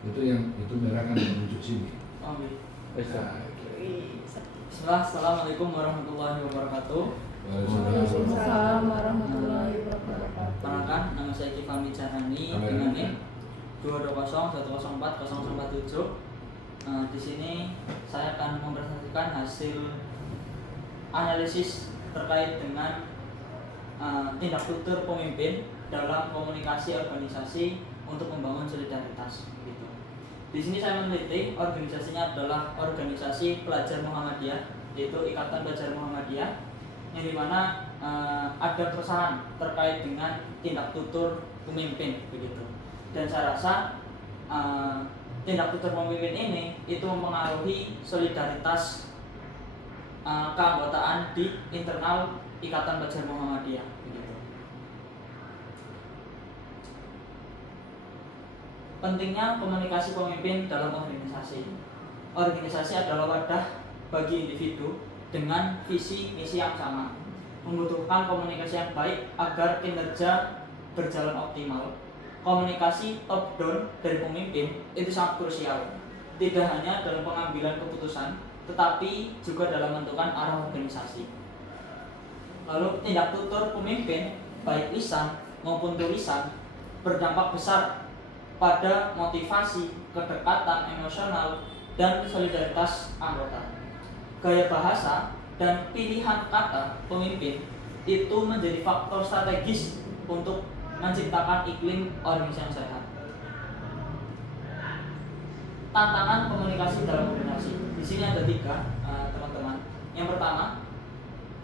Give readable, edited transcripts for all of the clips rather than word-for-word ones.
Itu merah kan menunjuk sini. Amin. Nah, Bismillah, Assalamualaikum warahmatullahi wabarakatuh. Waalaikumsalam warahmatullahi wabarakatuh. Perkenalkan, nama saya Kifami Jarani dengan NIM 220101047. Di sini saya akan mempresentasikan hasil analisis terkait dengan tindak tutur pemimpin dalam komunikasi organisasi untuk membangun solidaritas. Gitu. Di sini saya meneliti organisasinya adalah organisasi pelajar Muhammadiyah, yaitu Ikatan Pelajar Muhammadiyah, yang dimana ada keresahan terkait dengan tindak tutur pemimpin, begitu. Dan saya rasa tindak tutur pemimpin ini itu mempengaruhi solidaritas keanggotaan di internal Ikatan Pelajar Muhammadiyah, begitu. Pentingnya komunikasi pemimpin dalam organisasi. Organisasi adalah wadah bagi individu dengan visi misi yang sama, membutuhkan komunikasi yang baik agar kinerja berjalan optimal. Komunikasi top down dari pemimpin itu sangat krusial, tidak hanya dalam pengambilan keputusan, tetapi juga dalam menentukan arah organisasi. Lalu tindak tutur pemimpin baik lisan maupun tulisan berdampak besar pada motivasi, kedekatan emosional, dan solidaritas anggota. Gaya bahasa dan pilihan kata pemimpin itu menjadi faktor strategis untuk menciptakan iklim organisasi yang sehat. Tantangan komunikasi dalam organisasi. Di sini ada 3, teman-teman. Yang pertama,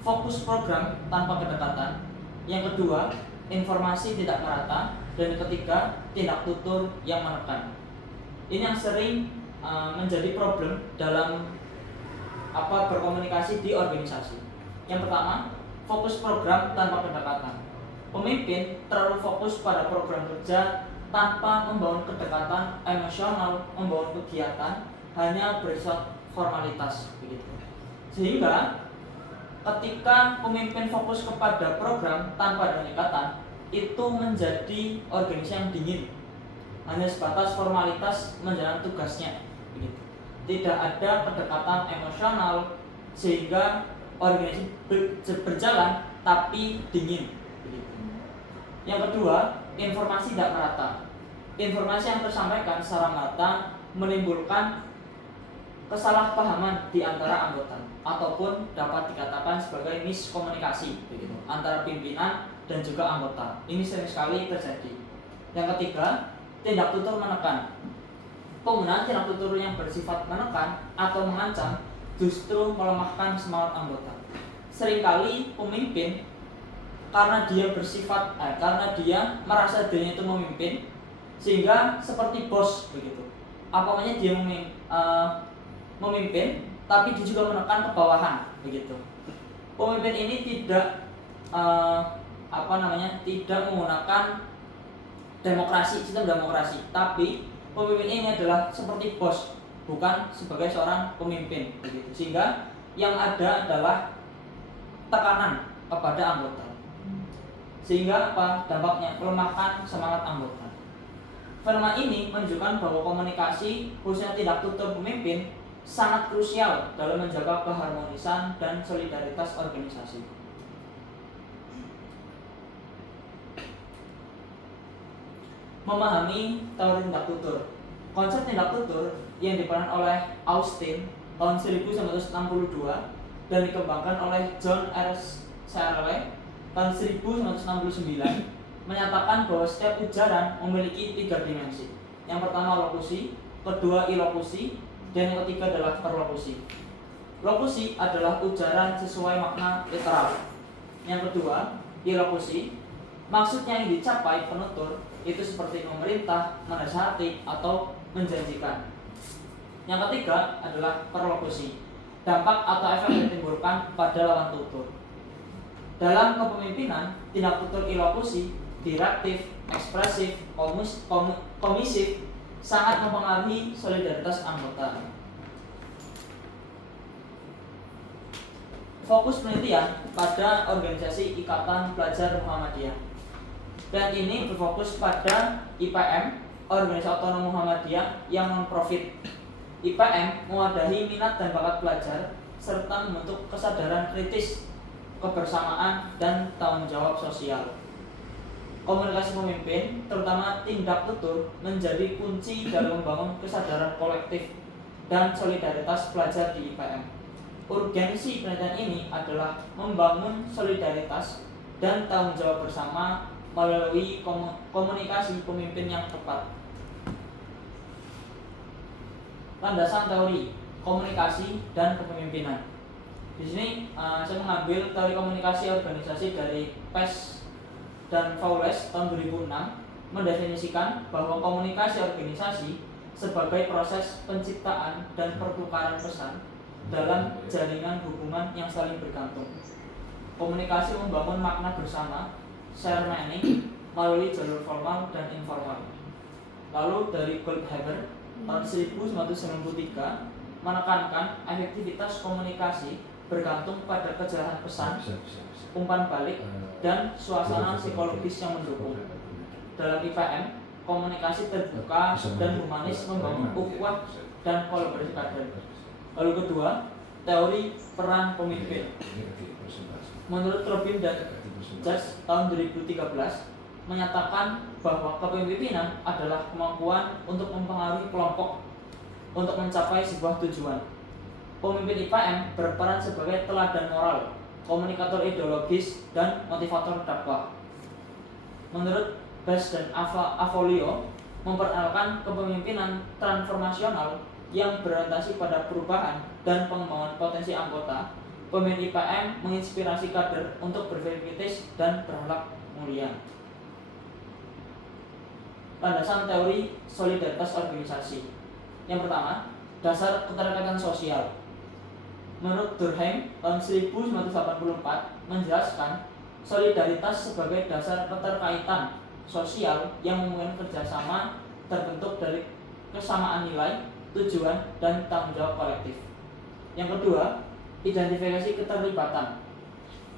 fokus program tanpa kedekatan. Yang kedua, informasi tidak merata. Dan yang ketiga, tindak tutur yang menekan. Ini yang sering menjadi problem dalam berkomunikasi di organisasi. Yang pertama, fokus program tanpa kedekatan. Pemimpin terlalu fokus pada program kerja tanpa membangun kedekatan emosional, membangun kegiatan, hanya bersifat formalitas, begitu. Sehingga ketika pemimpin fokus kepada program tanpa ada ikatan, itu menjadi organisasi yang dingin, hanya sebatas formalitas menjalankan tugasnya, begitu. Tidak ada kedekatan emosional, sehingga organisasi berjalan tapi dingin, begitu. Yang kedua, informasi tidak merata. Informasi yang tersampaikan secara merata menimbulkan kesalahpahaman di antara anggota, ataupun dapat dikatakan sebagai miskomunikasi, begitu, antara pimpinan dan juga anggota. Ini sering sekali terjadi. Yang ketiga, tindak tutur menekan. Penggunaan tindak tutur yang bersifat menekan atau mengancam justru melemahkan semangat anggota. Seringkali pemimpin karena dia merasa dirinya itu memimpin, sehingga seperti bos, begitu. Apanya dia memimpin, tapi dia juga menekan ke bawahan, begitu. Pemimpin ini tidak tidak menggunakan sistem demokrasi, tapi pemimpin ini adalah seperti bos, bukan sebagai seorang pemimpin, begitu. Sehingga yang ada adalah tekanan kepada anggota. Sehingga dampaknya? Melemahkan semangat anggota. Fenomena ini menunjukkan bahwa komunikasi, khususnya tindak tutur pemimpin, sangat krusial dalam menjaga keharmonisan dan solidaritas organisasi. Memahami teori tindak tutur. Konsep tindak tutur yang diperankan oleh Austin tahun 1962 dan dikembangkan oleh John R. Searle tahun 1969 menyatakan bahwa setiap ujaran memiliki 3 dimensi. Yang pertama lokusi, kedua ilokusi, dan yang ketiga adalah perlokusi. Lokusi adalah ujaran sesuai makna literal. Yang kedua, ilokusi, maksudnya yang dicapai penutur itu seperti memerintah, menasihati, atau menjanjikan. Yang ketiga adalah perlokusi, dampak atau efek yang ditimbulkan pada lawan tutur. Dalam kepemimpinan, tindak tutur ilokusi, direktif, ekspresif, komisif sangat mempengaruhi solidaritas anggota. Fokus penelitian pada organisasi Ikatan Pelajar Muhammadiyah, dan ini berfokus pada IPM, organisasi otonom Muhammadiyah yang non-profit. IPM mewadahi minat dan bakat pelajar serta membentuk kesadaran kritis, kebersamaan, dan tanggung jawab sosial. Komunikasi pemimpin, terutama tindak tutur, menjadi kunci dalam membangun kesadaran kolektif dan solidaritas pelajar di IPM. Urgensi penelitian ini adalah membangun solidaritas dan tanggung jawab bersama melalui komunikasi pemimpin yang tepat. Landasan teori komunikasi dan kepemimpinan. Di sini saya mengambil teori komunikasi organisasi dari PES dan Fowles tahun 2006 mendefinisikan bahwa komunikasi organisasi sebagai proses penciptaan dan pertukaran pesan dalam jaringan hubungan yang saling bergantung. Komunikasi membangun makna bersama, share meaning, melalui jalur formal dan informal. Lalu dari Goldhaber tahun 1993 menekankan efektivitas komunikasi bergantung pada kejelasan pesan, umpan balik, dan suasana psikologis yang mendukung. Dalam IPM, komunikasi terbuka dan humanis membangun ukhuwah dan kolaborasi kader. Lalu kedua, teori peran pemimpin. Menurut Robin dan Judge tahun 2013 menyatakan bahwa kepemimpinan adalah kemampuan untuk mempengaruhi kelompok untuk mencapai sebuah tujuan. Pemimpin IPM berperan sebagai teladan moral, komunikator ideologis, dan motivator dakwah. Menurut Best dan Avolio, memperkenalkan kepemimpinan transformasional yang berorientasi pada perubahan dan pengembangan potensi anggota. Pemimpin IPM menginspirasi kader untuk berpikir kritis dan berakhlak mulia. Landasan teori solidaritas organisasi. Yang pertama, dasar keterkaitan sosial. Menurut Durkheim tahun 1984 menjelaskan solidaritas sebagai dasar keterkaitan sosial yang memungkinkan kerjasama terbentuk dari kesamaan nilai, tujuan, dan tanggung jawab kolektif. Yang kedua, identifikasi keterlibatan.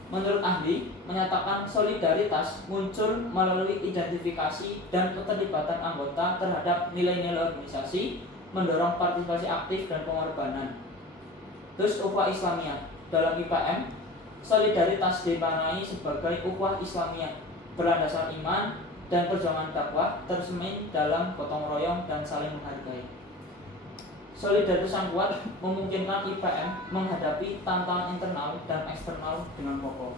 Menurut ahli, menyatakan solidaritas muncul melalui identifikasi dan keterlibatan anggota terhadap nilai-nilai organisasi, mendorong partisipasi aktif dan pengorbanan. Terus ukhuwah Islamiyah. Dalam IPM, solidaritas dimaknai sebagai ukhuwah Islamiyah berlandaskan iman dan perjuangan dakwah tercermin dalam gotong royong dan saling menghargai. Solidaritas yang kuat memungkinkan IPM menghadapi tantangan internal dan eksternal dengan kokoh.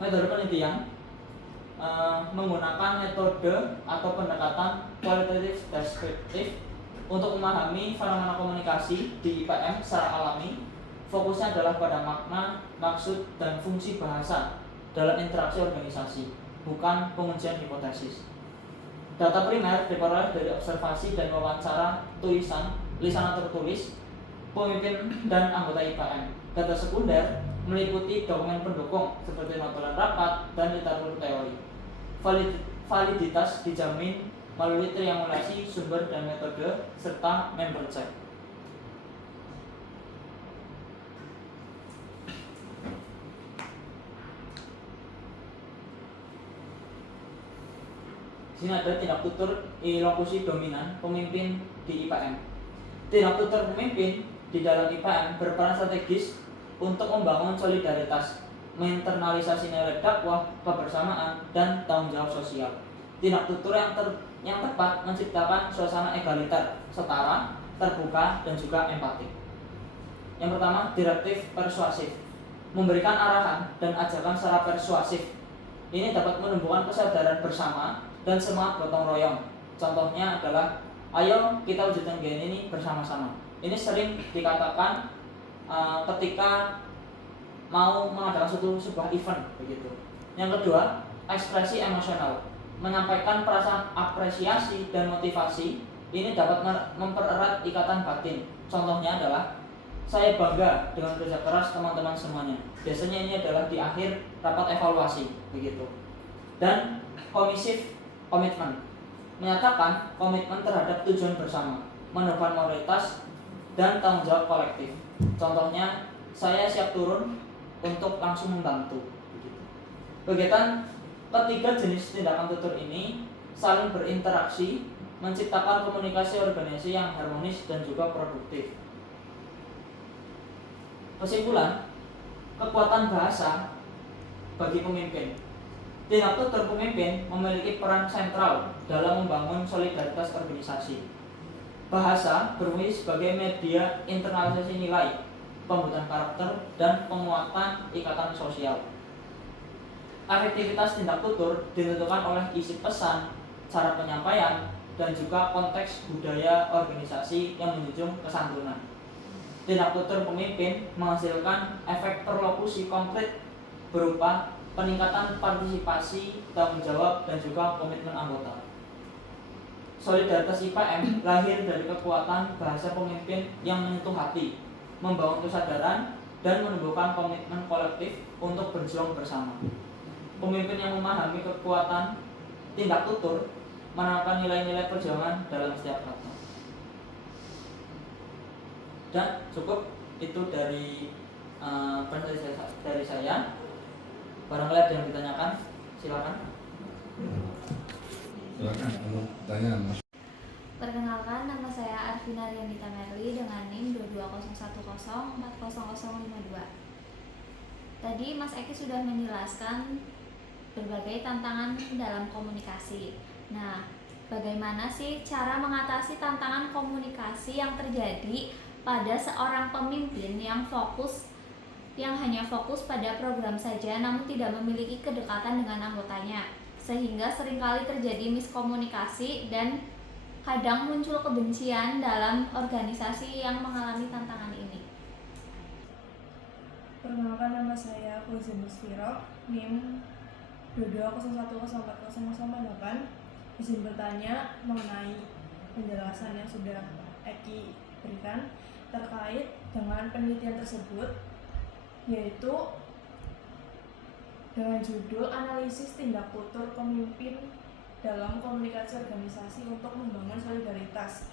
Metode penelitian menggunakan metode atau pendekatan kualitatif deskriptif untuk memahami fenomena komunikasi di IPM secara alami. Fokusnya adalah pada makna, maksud, dan fungsi bahasa dalam interaksi organisasi, bukan pengujian hipotesis. Data primer diperoleh dari observasi dan wawancara tulisan, lisan atau tertulis, pemimpin dan anggota IPM. Data sekunder meliputi dokumen pendukung seperti notulen rapat dan literatur teori. Validitas dijamin melalui triangulasi sumber dan metode serta member check. Sini ada tindak tutur ilokusi dominan pemimpin di IPM. Tindak tutur pemimpin di dalam IPM berperan strategis untuk membangun solidaritas, menginternalisasi nilai dakwah, kebersamaan, dan tanggung jawab sosial. Tindak tutur yang tepat menciptakan suasana egaliter, setara, terbuka, dan juga empatik. Yang pertama, direktif persuasif. Memberikan arahan dan ajakan secara persuasif. Ini dapat menumbuhkan kesadaran bersama dan semangat gotong royong. Contohnya adalah, ayo kita wujudkan gen ini bersama-sama. Ini sering dikatakan ketika mau mengadakan sebuah event begitu. Yang kedua, ekspresi emosional. Menyampaikan perasaan apresiasi dan motivasi ini dapat mempererat ikatan batin. Contohnya adalah, saya bangga dengan kerja keras teman-teman semuanya. Biasanya ini adalah di akhir rapat evaluasi begitu. Dan komisif komitmen, menyatakan komitmen terhadap tujuan bersama, menebar moralitas dan tanggung jawab kolektif. Contohnya, saya siap turun untuk langsung membantu. Kegiatan ketiga jenis tindakan tutur ini saling berinteraksi, menciptakan komunikasi organisasi yang harmonis dan juga produktif. Kesimpulan, kekuatan bahasa bagi pemimpin. Tindak tutur pemimpin memiliki peran sentral dalam membangun solidaritas organisasi. Bahasa berfungsi sebagai media internalisasi nilai, pembentukan karakter, dan penguatan ikatan sosial. Efektivitas tindak tutur ditentukan oleh isi pesan, cara penyampaian, dan juga konteks budaya organisasi yang menjunjung kesantunan. Tindak tutur pemimpin menghasilkan efek terlokusi konkret berupa peningkatan partisipasi, tanggung jawab, dan juga komitmen anggota. Solidaritas IPM lahir dari kekuatan bahasa pemimpin yang menyentuh hati, membangun kesadaran, dan menumbuhkan komitmen kolektif untuk berjuang bersama. Pemimpin yang memahami kekuatan tindak tutur menanamkan nilai-nilai perjuangan dalam setiap kata. Dan cukup itu dari presentasi dari saya. Barangkali ada yang ditanyakan, silakan. Silakan kalau pertanyaan Mas. Perkenalkan, nama saya Arvina Rianita Merli dengan NIM 22010400052. Tadi Mas Eki sudah menjelaskan berbagai tantangan dalam komunikasi. Nah, bagaimana sih cara mengatasi tantangan komunikasi yang terjadi pada seorang pemimpin yang hanya fokus pada program saja namun tidak memiliki kedekatan dengan anggotanya, sehingga seringkali terjadi miskomunikasi dan kadang muncul kebencian dalam organisasi yang mengalami tantangan ini. Perkenalkan, nama saya Fauzia Musfiro, NIM 220104008. Izin bertanya mengenai penjelasan yang sudah Eki berikan terkait dengan penelitian tersebut, yaitu dengan judul analisis tindak tutur pemimpin dalam komunikasi organisasi untuk membangun solidaritas.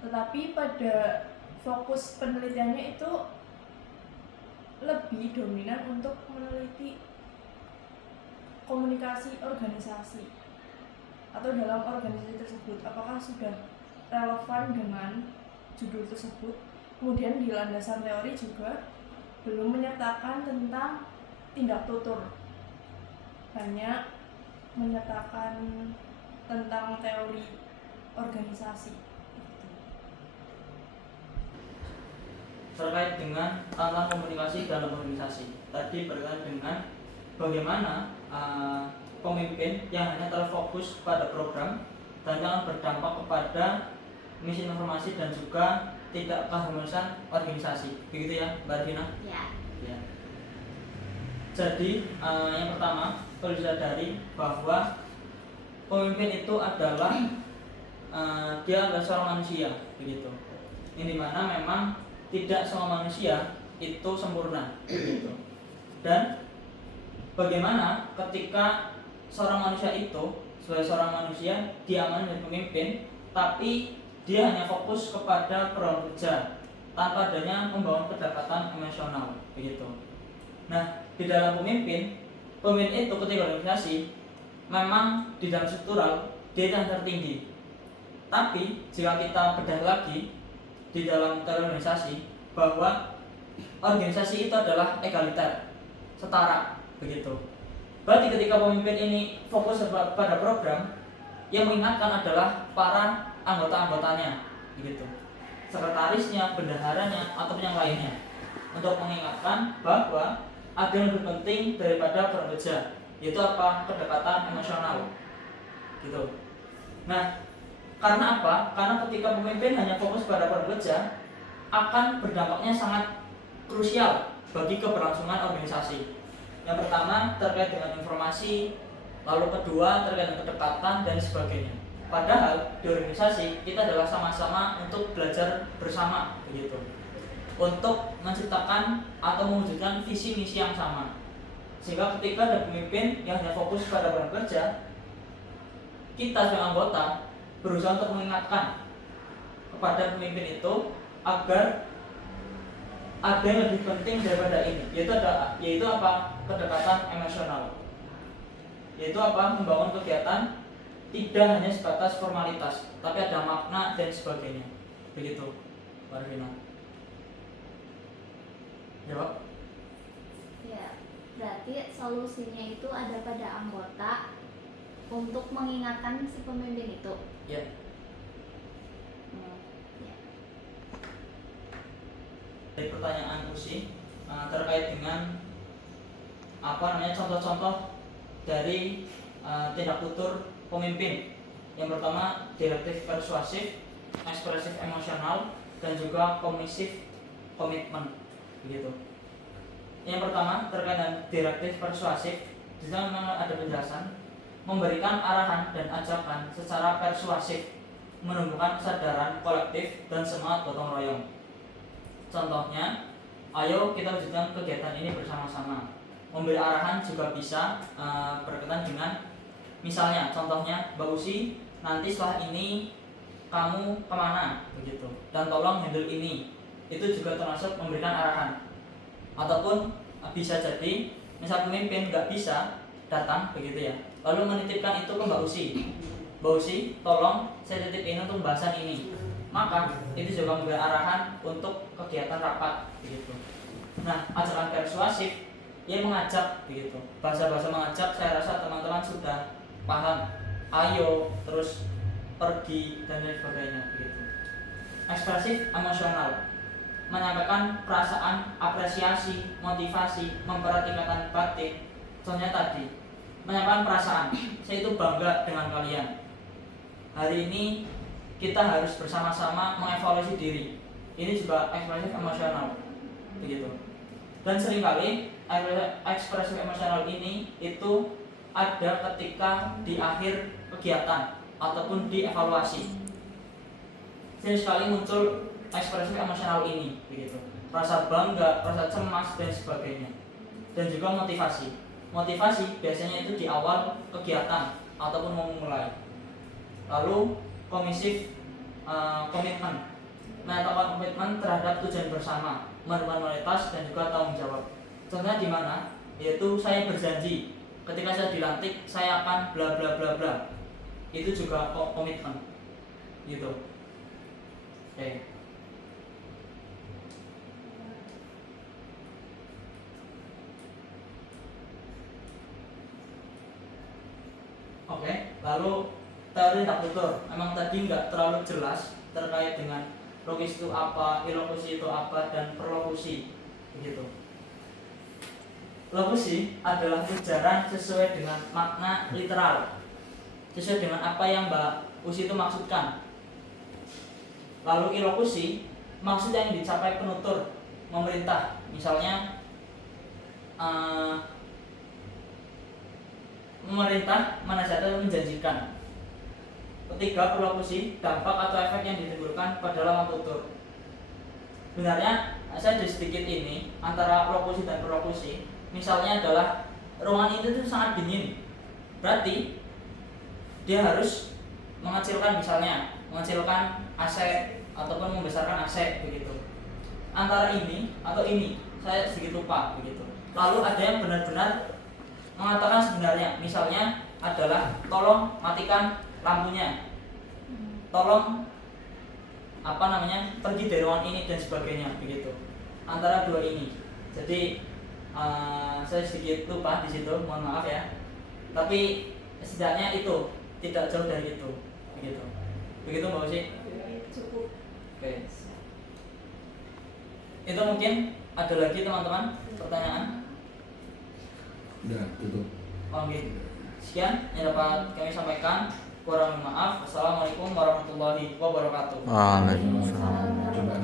Tetapi pada fokus penelitiannya itu lebih dominan untuk meneliti komunikasi organisasi atau dalam organisasi tersebut, apakah sudah relevan dengan judul tersebut. Kemudian di landasan teori juga belum menyertakan tentang tindak tutur, hanya menyertakan tentang teori organisasi. Terkait dengan tantangan komunikasi dalam organisasi, tadi berkaitan dengan bagaimana pemimpin yang hanya terfokus pada program dan jangan berdampak kepada misi informasi dan juga tidak keharmonisan organisasi, begitu ya Mbak Dina? Ya. Jadi yang pertama perlu disadari bahwa pemimpin itu adalah dia adalah seorang manusia, begitu. Ini dimana memang tidak semua manusia itu sempurna, begitu. Dan bagaimana ketika seorang manusia itu sebagai seorang manusia dia menjadi pemimpin, tapi dia hanya fokus kepada program kerja tanpa adanya membangun kedekatan emosional, begitu. Nah, di dalam pemimpin itu ketika organisasi memang di dalam struktural dia yang tertinggi. Tapi jika kita bedah lagi di dalam organisasi bahwa organisasi itu adalah egaliter, setara, begitu. Berarti ketika pemimpin ini fokus pada program, yang mengingatkan adalah para anggota-anggotanya, begitu. Sekretarisnya, bendaharanya, ataupun yang lainnya, untuk mengingatkan bahwa ada yang lebih penting daripada program kerja, yaitu apa? Kedekatan emosional, gitu. Nah, karena apa? Karena ketika pemimpin hanya fokus pada program kerja, akan berdampaknya sangat krusial bagi keberlangsungan organisasi. Yang pertama terkait dengan informasi, lalu kedua terkait dengan kedekatan dan sebagainya. Padahal di organisasi kita adalah sama-sama untuk belajar bersama, begitu, untuk menciptakan atau mewujudkan visi misi yang sama. Sehingga ketika ada pemimpin yang hanya fokus pada program kerja, kita sebagai anggota berusaha untuk mengingatkan kepada pemimpin itu agar ada yang lebih penting daripada ini, yaitu apa? Kedekatan emosional. yaitu apa? Membangun kegiatan tidak hanya sebatas formalitas, tapi ada makna dan sebagainya. Begitu, Pak Rina. Jawab. Ya, berarti solusinya itu ada pada anggota untuk mengingatkan si pemimpin itu. Ya. Ya. Dari pertanyaan Usi terkait dengan contoh-contoh dari tindak tutur pemimpin. Yang pertama direktif persuasif, ekspresif emosional, dan juga komisif komitmen. Begitu. Yang pertama terkait dengan direktif persuasif, di sana memang ada penjelasan memberikan arahan dan ajakan secara persuasif, menumbuhkan kesadaran kolektif dan semangat gotong royong. Contohnya, ayo kita wujudkan kegiatan ini bersama-sama. Memberi arahan juga bisa berkaitan dengan, misalnya contohnya, Mbak Usi, nanti setelah ini kamu kemana, begitu, dan tolong handle ini. Itu juga termasuk memberikan arahan. Ataupun bisa jadi misal pemimpin nggak bisa datang, begitu ya, lalu menitipkan itu ke Mbak Usi. Mbak Usi, tolong saya titip ini untuk pembahasan ini. Maka itu juga memberi arahan untuk kegiatan rapat, begitu. Nah, ajakan persuasif ia mengajak, begitu. Bahasa-bahasa mengajak saya rasa teman-teman sudah paham. Ayo, terus pergi, dan lain sebagainya, begitu. Ekspresif emosional menyampaikan perasaan, apresiasi, motivasi, memperhatikan batin. Contohnya tadi, menyampaikan perasaan, saya itu bangga dengan kalian. Hari ini kita harus bersama-sama mengevaluasi diri. Ini juga ekspresif emosional, begitu. Dan seringkali ekspresif emosional ini itu ada ketika di akhir kegiatan ataupun di evaluasi. Sering sekali muncul ekspresif emosional ini, begitu. Rasa bangga, rasa cemas dan sebagainya. Dan juga motivasi. Motivasi biasanya itu di awal kegiatan ataupun memulai. Lalu komisif komitmen, menyatakan komitmen terhadap tujuan bersama, manualitas dan juga tanggung jawab. Contohnya di mana? Yaitu saya berjanji ketika saya dilantik saya akan bla bla bla bla. Itu juga komitmen, gitu. Oke. Oke, lalu teori tindak tutur. Memang tadi nggak terlalu jelas terkait dengan logis itu apa, ilokusi itu apa, dan perlokusi, begitu. Lokusi adalah ujaran sesuai dengan makna literal, sesuai dengan apa yang Mbak Usi itu maksudkan. Lalu ilokusi, maksud yang dicapai penutur, memerintah, misalnya memerintah, menasihati atau menjanjikan. Ketiga, perlokusi, dampak atau efek yang ditimbulkan pada lawan tutur. Sebenarnya saya ada sedikit ini antara lokusi dan perlokusi. Misalnya adalah ruangan itu sangat dingin, berarti dia harus mengecilkan, misalnya mengecilkan AC ataupun membesarkan AC, begitu. Antara ini atau ini saya sedikit lupa, begitu. Lalu ada yang benar-benar mengatakan sebenarnya, misalnya adalah tolong matikan lampunya, tolong pergi dari ruangan ini dan sebagainya, begitu. Antara dua ini, jadi saya sedikit lupa di situ, mohon maaf ya. Tapi setidaknya itu tidak jauh dari itu, begitu. Begitu Mbak Usi? Cukup. Oke. Itu mungkin ada lagi teman-teman pertanyaan? Udah, tutup. Oke. Sekian yang dapat kami sampaikan. Kurang maaf. Wassalamualaikum warahmatullahi wabarakatuh. Waalaikumsalam. Coba